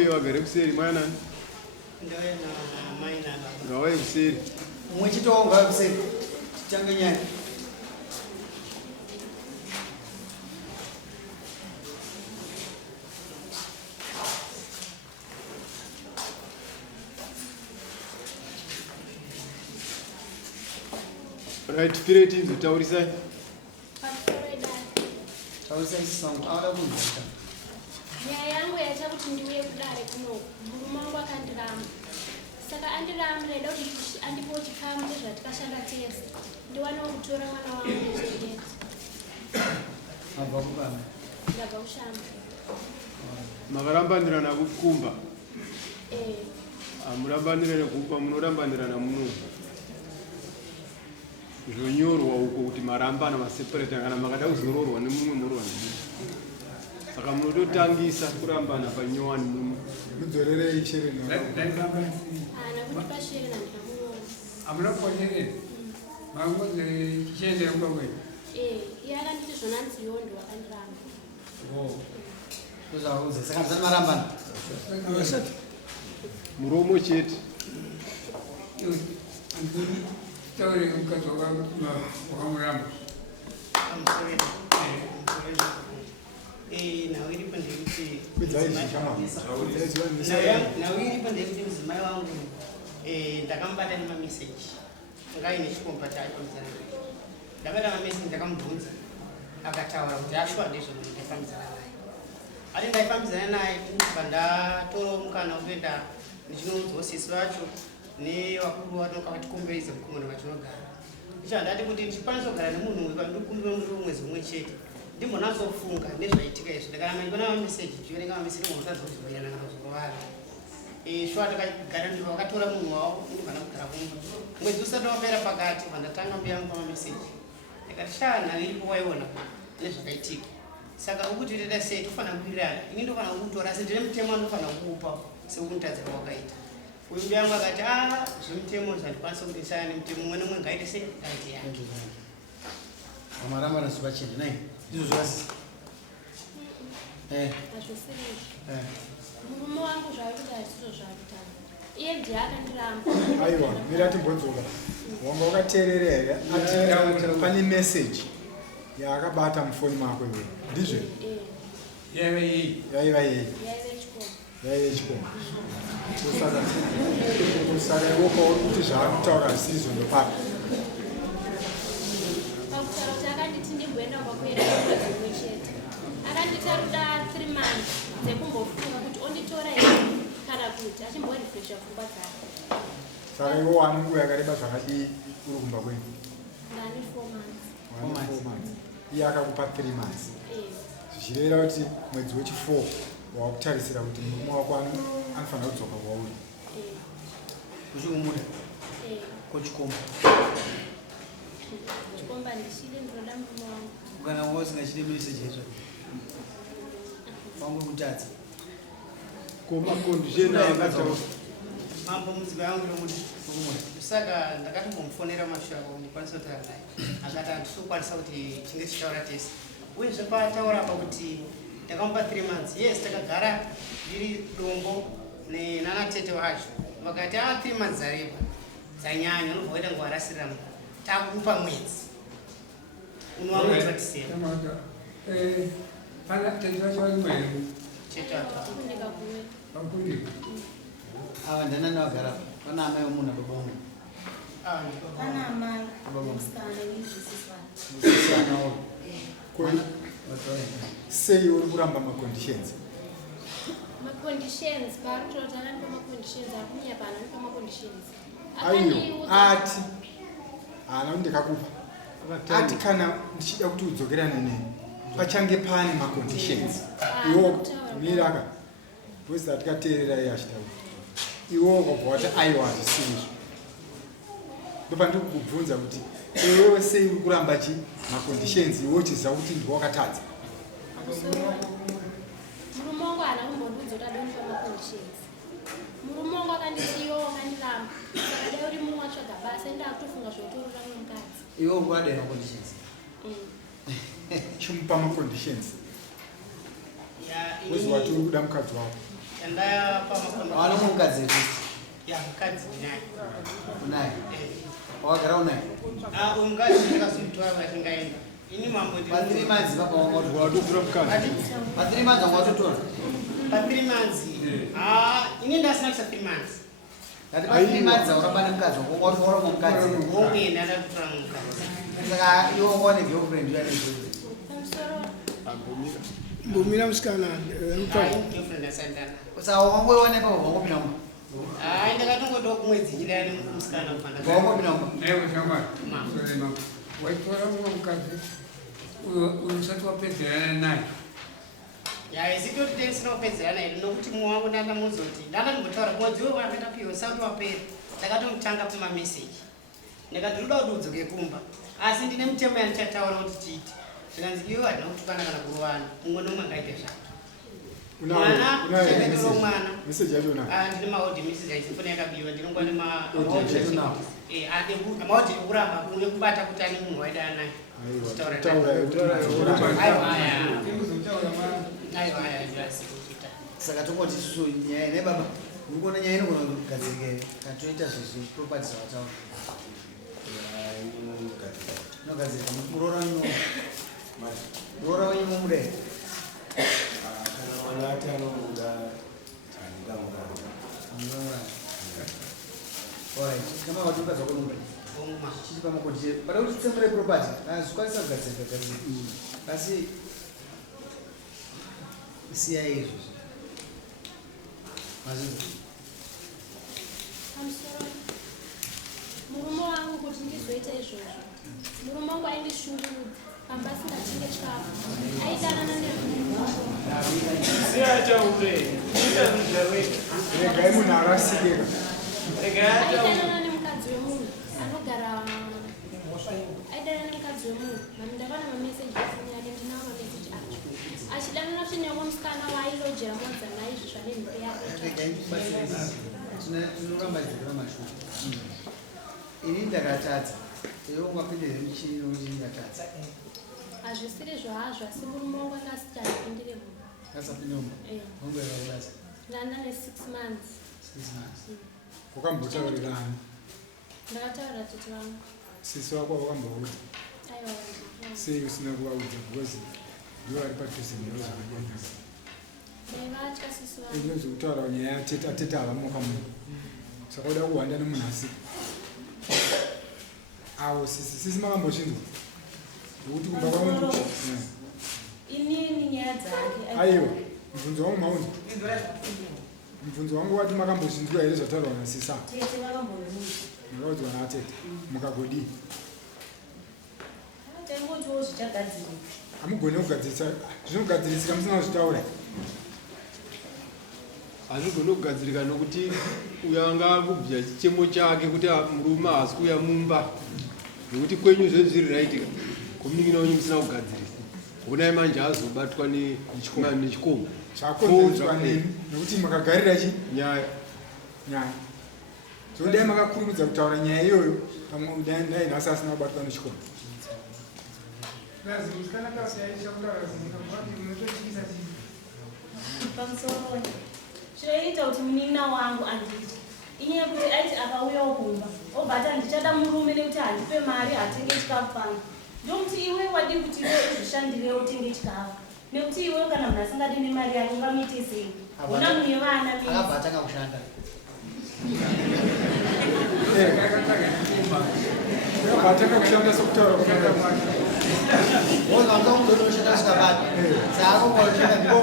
ngauye wagare kuseri mwana Ndoye na maina ngauye kuseri mwechitonga kuseri change nyaya right spirit nzotaurisai taurisai songo avada kunzata nyaya yangu yaita kuti ndiuye kudare kuno murume wangu akandiramba saka andiramba ndaida kuti andipewo chikamu chezvatikashanda tese ndiwanewo kutora mwana wangu nechengeta abva kupamba ndabva kushamba makarambanirana kukumba hamurambanirane kupa munorambanirana muno zvonyorwa uko kuti marambana maseparate kana makada kuzororwa nemumwe morwa nemumwe saka munototangisa kurambana panyowani muno mudzorerei shere nakuti pashere nandikamuona amunafonere mangoze chiende kwakwe iye akanditi zvona nziyo ndiwakandiramba kuzauze saka mzani marambana muromo chete taure mkazi wakamuramba nawe iripo ndekuti mudzimai wangu ndakambata nemameseji ngaine chikomba chaaifanizana ndakata mameseji ndakamubvunza akataura kuti ashwa ndizvo ndaifambidzana naye ati ndaifambidzana naye ndibva ndatora mukana wekuenda ndichinoudzwa sisi vacho nevakuru vatinokavatikomberedza mukumana vatinogara ichandati kuti ndichikwanisa kugara nemunhu ndikumbira muri mwezi umwe chete ndimbonatsofunga nezvaitika izvo ndakanamandiona mameseji ndichiverenga mameseji munotadza kuzovairana kana kuzorovara shuwa takagara ndivo vakatora munhu wavo ndibvana kugara kumba mwedzi usati wapera pakati vandatanga mbiyangu pamameseji ndikati shana iripo waiona nezvakaitika saka ukuti toita sei tofanira kuwirirana ini ndofanira kukutora asi ndine mutemo andofanira kukupa sekunitadzira wakaita uyu mbiyangu akati zvemutemo zvandikwanisa kuti ndisaya nemutemo umwe nemwe ngaite sei ngaite yake amarambana zvipachende nai ndizvo zvasi hazvisirizvo murume wangu zvakuita hazvizvo zvakutanga iye ndiye akandiramba aiwa mirati mbodzoka wanga wakateerera here ati pane meseji yaakabata mufoni mako iwe ndizvo yaiva yei yaiva yei chikomba yaive chikomba saka iwoko uri kuti zvaakutaura zvisizvo ndopapa pakutaura kuti akanditi ndigwenda kwakuenda mwedzi umwe chete akanditaruda 3 months dzekumbofunga kuti onditora here kana kuti achimborefresha pfungwa dzake saka iwo wane nguva yakareba zvakadii uri kumba kwenu ndani 4 months iye akakupa 3 months zvichireva kuti mwedzi wechi4 wakutarisira kuti murume wako anofanira kudzoka kwauri kuchiumuda kochikomba chikomba ndichide ndinoda murume wangu kana wanga usingachide meseji izvo wangu kutadza komakondisheni akataura mambo mudzimai wangu ndomuda saka ndakatombomufonera mashoko ndikwanisa kutaura naye akati handisokwanisa kuti chinge tichitaura tese uyezve pataura apa kuti ndakamupa 3 months yes takagara ndiri dombo nanatete vacho vakati 3 months zareba dzanyanya unobva waita nguva rasirira mba takupa mwedzi unowamotivatisera pana tete vacho varimwere chetata kundika kuwe vakundika ava ndana navagara pana amai womunhu ababa wangu Pana amai nemusikana nezvisisana. musisanawo sei uri kuramba maconditions maconditions paarikutora ananipa maconditions akuminya pano anipa maconditions aiyo ati haana kuti ndikakupa ati kana ndichida kuti udzokerane neni pachange pane maconditions iwo miraka wezi atikateerera iye achitaura iwo ukabva wati aiwa hazvisizvo ndopandiri kukubvunza kuti iwewe sei uri kuramba chi maconditions iwe uchiziva kuti ndiwakatadza murume wangu haana kumbondiudza kuti adonipa maconditions murume wangu akanditi iwo wakandiramba saka dai uri mumwe watsvaga basa ndakutofunga zvotorora nomukadzi iwe unguadai maconditions chimupa maconditions wezi wati uri kuda mukadzi wako Chandapa makondo. Wano mukadzi Ya mukadzi naye. unaye. Wakagara unaye. Umukadzi ndakazomutwara vatingaenda. Ini mambo ndi. Pa 3 months baba wangu Watotora mukadzi. pa 3 months wangu watotora. Pa 3 months. Ini ndasina kusa 3 months. Ngati pa 3 months wakabana mukadzi wangu watotora mukadzi. Wongenda ndakutora mukadzi. Saka iwo ngone girlfriend yane zvo. Mbumira musikana Girlfriend asandana. Saka wangu ione pa wangu pinamba. Ndakatongoda kumwedzi chidani musikana kufanda. Wangu pinamba. Leo shamba. Solema. Waitora mukadzi. Usati wapedzerana naye. Zitoti tensina kupedzerana iri nokuti mumwe wangu ndandamuzoti ndandambotaura mwedzi wewe wakatapiwa usati wapera. Ndakatomutanga kumameseji. Ndakati ruda kuti udzoke kumba. Asi ndine mutemo yandichataura kuti tiiti. Zvikanzi iwe hadina kutukana kana kurovana. Mumwe nomwe ngaite zvake. Mwana chakatoro mwana. Message yacho na. Ndine maodhi message aisinfoni yakabiwa ndinongwa nemaodhi. Maodhi ekuramba kune kubata kuti ane munhu waida naye. Saka tongoti isusu nyaya ine baba uri kuona nyaya inogona kugadzirike katoita zvezvi property zvavataura inogadzirika muroora wenyu mumudai kama vati ukadza kunoda chiti pamakoti pada kuti tsemere property zvikwanisa kugadzirika gadzirika asi siyai izvozvo mazvinzo murume wangu kuti ndizoita izvozvo murume wangu aindishungurudza pamba asingachinge chikafu aidanana Regai munhu akasikeka. aidanana nemukadzi wemunhu anogara aidanana nemukadzi wemunhu mani ndavana mameseji efoni yake ndinawo mameseji acho achidanana chinyango musikana waailojera modza naizvizva nemhuri yake tinoramba zvikura mashuku ini ndakatadza iwe ungapindire muchini nokuti ndakatadza hazvisiri zvahazvo asi murume wangu akasitazvipindire munhu kasapinde munhu ongoevaibasa ndanda ne 6 months Wakambotaurirani. ndakataurira tete vangu Sisi wako wakambouta. aiwa Sei usina kuvaudza because ndiwo ari padhuze newe zvakadii. vatya sisi vangu Inonzi kutaura nyaya atete avamuka munhu. Saka uda kuhwanda nemunhu asi. Awo sisi makambozvinzwa. Nokuti kumba kwamuntu. inini nyaya dzake Aiwa, mubvunzo wangu maunzi. Mubvunzo wangu wati makambozvinzwa here zvataurwa nasisa. tete vakambondiudza Makaudzwa naatete. Mukagodii. taingotiwo zvichagadzirika Hamugoni kugadzirisa. Zvinogadzirisika musina kuzvitaura. Hazvigoni kugadzirika nokuti uyo anga akubvisa chichemo chake kuti murume haasi kuuya mumba. Nokuti kwenyu zvinhu zviri raitika. Komuningina wenyu musina kugadzirisa. Honai manje azobatwa nechikomo. Zvakonzerwa nemi nokuti makagarira chi Nyaya. nyaya. Zvodai makakurumidza kutaura nyaya iyoyo pamwe dai nhasi asina kubatwa nechikomo. pamusoro chinoita kuti munina wangu anditi inyaya kuti aiti akauyawo kumba obata ndichada murume nekuti handipe mari hatenge chikafu pangu ndokuti iwe wadi kuti iwe uzvishandire utenge chikafu nekuti iwe kana munhu asingadi nemari yake ungamuite sei una mune vana akabva atanga kushanda Atanga kushanda sokutaura wanga undotoshanda zvikabata saka kwaoshanda ndipo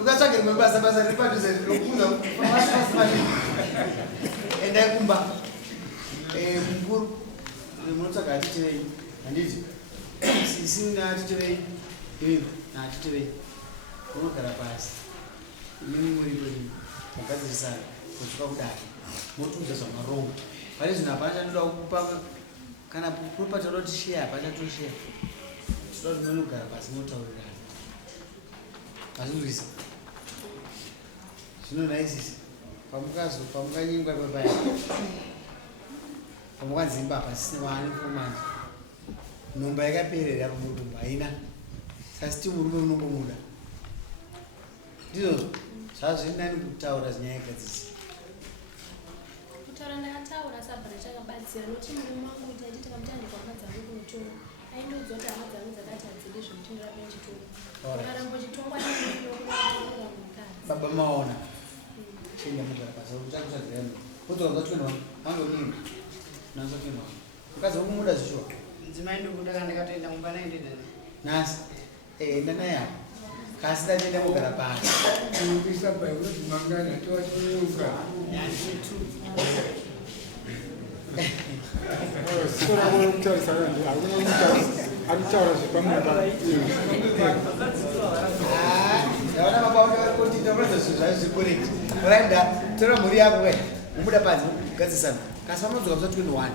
ukatsvage rimwe basa riri padhuze rinokuza endai kumba mukuru munotsvaga atitirei handiti sisi naatitirei ivo naatitirei unogara pasi nemumweriweni magadzirisana kutsvuka kudai motiudza zvamarongo pane zvinhu hapana chandoda kukupa kana property oda kuti share hapana toshare toda kuti munogara pasi motaurirana azvinzwisa zvino naisisi pamukanyingwa papaya pamukanzimba pasisina waanefomani nhomba yakaperera yapo mudumba haina sasiti murume unongomuda ndizvozvo zvazvinani kutaura zinyayagadzisa kutaura ndakataura sabhara chakabatsira nokuti murume wangu kuti aiti kamutandiko hama dzangu kunotora aindoudza kuti hama dzangu dzakati hadzidi zvokuti ndirape chitongo ukarambo chitongwa neinokuaaa mukadzi baba maona chienda muzvapasa uchakusaziano uzokanza twinwa wange udini nanza twinwa mukadzi wokumuda zvishuwa mudzimai ndokuda kana ndikatoenda mumba naendedani nhasi enda naye apo kasi datienda kugara pasi Ukisabaya kuti mangana tochimuka. sora kutaurisa vanhu akutaura zvepamumba ndaona baba kuti tamuradza zvinhu zvayo zvikoreti raenda tora mhuri yako we umuda panze kugadzisana kasi pamunodzoka musa 21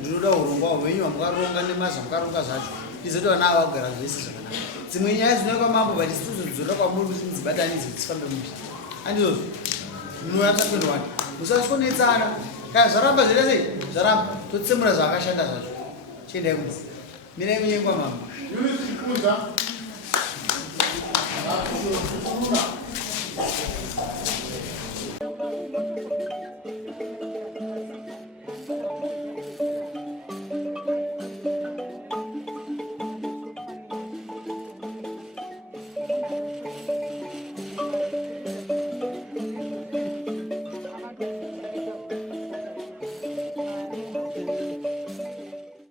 ndinoda urongwa hwenyu mukaronga nemazva mukaronga zvacho izoti vana ava kugara zvese zvakanaka dzimwe nyaya zvinova mambo vachisizodzora kwamuri kuti mudzibatanidze dzifambe musha andizvozvo munouya musa 21 musasikonetsana kana zvaramba zviri sei zvaramba totsemura zvakashanda zvacho chiendai kumba mirai munyengwa mama